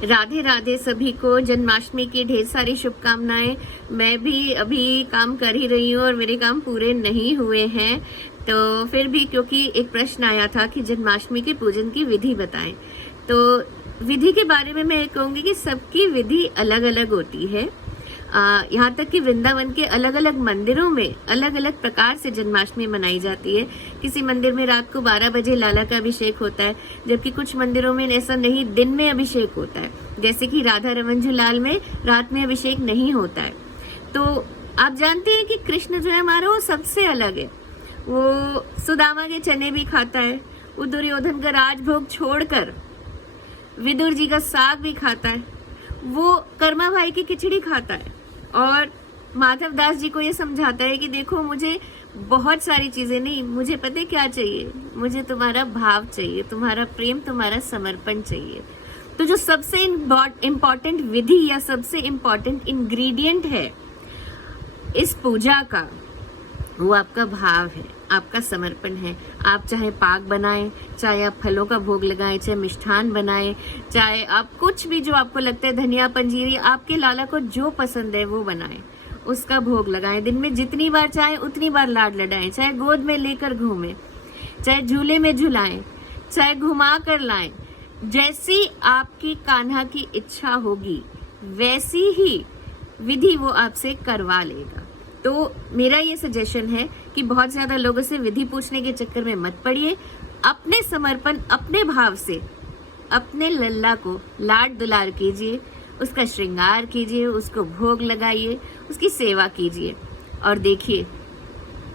राधे राधे सभी को, जन्माष्टमी की ढेर सारी शुभकामनाएं। मैं भी अभी काम कर ही रही हूँ और मेरे काम पूरे नहीं हुए हैं, तो फिर भी क्योंकि एक प्रश्न आया था कि जन्माष्टमी के पूजन की विधि बताएं, तो विधि के बारे में मैं कहूंगी कि सबकी विधि अलग अलग होती है। यहाँ तक कि वृंदावन के अलग अलग मंदिरों में अलग अलग प्रकार से जन्माष्टमी मनाई जाती है। किसी मंदिर में रात को 12 बजे लाला का अभिषेक होता है, जबकि कुछ मंदिरों में ऐसा नहीं, दिन में अभिषेक होता है। जैसे कि राधा रमन झूलाल में रात में अभिषेक नहीं होता है। तो आप जानते हैं कि कृष्ण जो है हमारा, वो सबसे अलग है। वो सुदामा के चने भी खाता है, वो दुर्योधन का राजभोग छोड़कर विदुर जी का साग भी खाता है, वो कर्मा भाई की खिचड़ी खाता है और माधव दास जी को ये समझाता है कि देखो, मुझे बहुत सारी चीजें नहीं, मुझे पता है क्या चाहिए, मुझे तुम्हारा भाव चाहिए, तुम्हारा प्रेम, तुम्हारा समर्पण चाहिए। तो जो सबसे इम्पोर्टेंट विधि या सबसे इम्पोर्टेंट इंग्रेडिएंट है इस पूजा का, वो आपका भाव है, आपका समर्पण है। आप चाहे पाक बनाएं, चाहे आप फलों का भोग लगाएं, चाहे मिष्ठान बनाएं, चाहे आप कुछ भी जो आपको लगता है, धनिया पंजीरी, आपके लाला को जो पसंद है वो बनाएं, उसका भोग लगाएं। दिन में जितनी बार चाहे उतनी बार लाड लडाएं, चाहे गोद में लेकर घूमें, चाहे झूले में झुलाएं, चाहे घुमा कर लाएं। जैसी आपकी कान्हा की इच्छा होगी वैसी ही विधि वो आपसे करवा लेगा। तो मेरा ये सजेशन है कि बहुत ज्यादा लोगों से विधि पूछने के चक्कर में मत पड़िए। अपने समर्पण, अपने भाव से अपने लल्ला को लाड दुलार कीजिए, उसका श्रृंगार कीजिए, उसको भोग लगाइए, उसकी सेवा कीजिए और देखिए,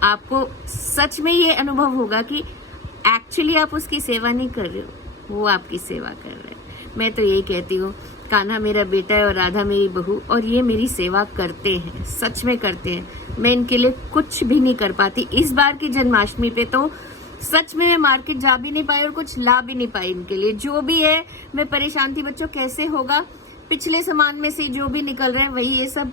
आपको सच में ये अनुभव होगा कि एक्चुअली आप उसकी सेवा नहीं कर रहे हो, वो आपकी सेवा कर रहे हैं। मैं तो यही कहती हूँ, कान्हा मेरा बेटा है और राधा मेरी बहू, और ये मेरी सेवा करते हैं, सच में करते हैं। मैं इनके लिए कुछ भी नहीं कर पाती। इस बार की जन्माष्टमी पे तो सच में मैं मार्केट जा भी नहीं पाई और कुछ ला भी नहीं पाई इनके लिए। जो भी है, मैं परेशान थी, बच्चों कैसे होगा, पिछले सामान में से जो भी निकल रहा है वही ये सब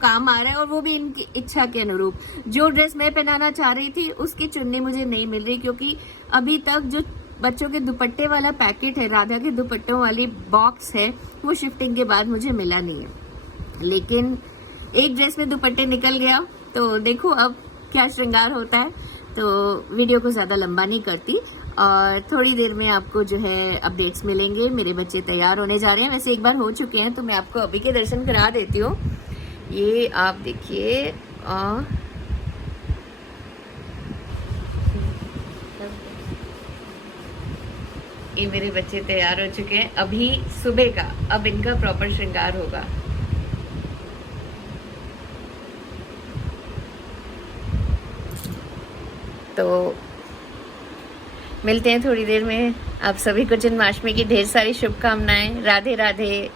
काम आ रहा है, और वो भी इनकी इच्छा के अनुरूप। जो ड्रेस मैं पहनाना चाह रही थी उसकी चुन्नी मुझे नहीं मिल रही, क्योंकि अभी तक जो बच्चों के दुपट्टे वाला पैकेट है, राधा के दुपट्टों वाली बॉक्स है, वो शिफ्टिंग के बाद मुझे मिला नहीं है। लेकिन एक ड्रेस में दुपट्टे निकल गया, तो देखो अब क्या श्रृंगार होता है। तो वीडियो को ज़्यादा लंबा नहीं करती और थोड़ी देर में आपको जो है अपडेट्स मिलेंगे। मेरे बच्चे तैयार होने जा रहे हैं, वैसे एक बार हो चुके हैं, तो मैं आपको अभी के दर्शन करा देती हूँ। ये आप देखिए, ये मेरे बच्चे तैयार हो चुके हैं अभी सुबह का। अब इनका प्रॉपर श्रृंगार होगा। तो मिलते हैं थोड़ी देर में। आप सभी को जन्माष्टमी की ढेर सारी शुभकामनाएं। राधे राधे।